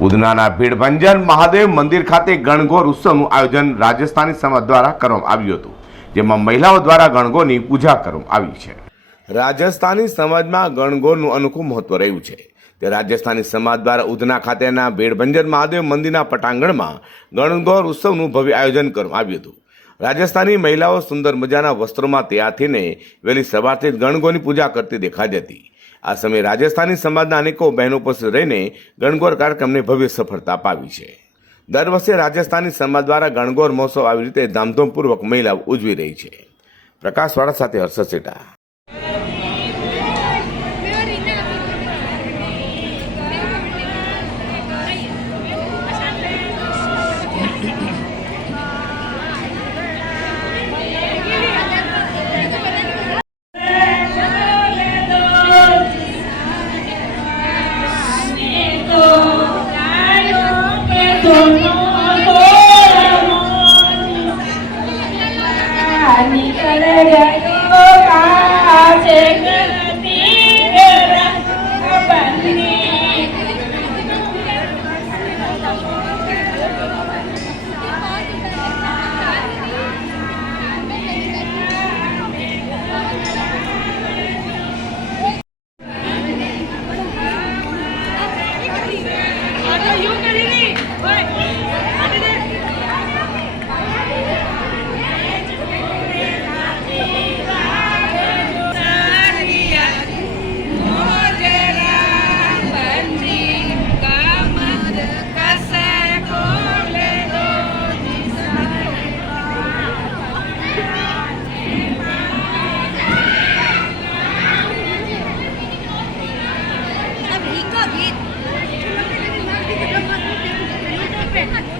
ઉધનાના ભીડભંજન મહાદેવ મંદિર ખાતે ગણગોર ઉત્સવનું આયોજન રાજસ્થાની સમાજ દ્વારા કરવામાં આવ્યું હતું, જેમાં મહિલાઓ દ્વારા ગણગોરની પૂજા કરવામાં આવી છે। રાજસ્થાની સમાજમાં ગણગોરનું અનોખું મહત્વ રહ્યું છે। તે રાજસ્થાની સમાજ દ્વારા ઉધના ખાતેના ભીડભંજન મહાદેવ મંદિરના પટાંગણમાં ગણગોર ઉત્સવનું ભવ્ય આયોજન કરવામાં આવ્યું હતું। રાજસ્થાની મહિલાઓ સુંદર મજાના વસ્ત્રોમાં તૈયાર થઈને વહેલી સવારથી જ ગણગોરની પૂજા કરતી દેખાઈ હતી। આ સમયે રાજસ્થાની સમાજના અનેકો બહેનો ઉપસ્થિત રહીને ગણગોર કાર્યક્રમને ભવ્ય સફળતા અપાવી છે। દર વર્ષે રાજસ્થાની સમાજ દ્વારા ગણગોર મહોત્સવ આવી રીતે ધામધૂમપૂર્વક મહિલાઓ ઉજવી રહી છે। પ્રકાશવાળા સાથે હર્ષદ સેઠા। गीत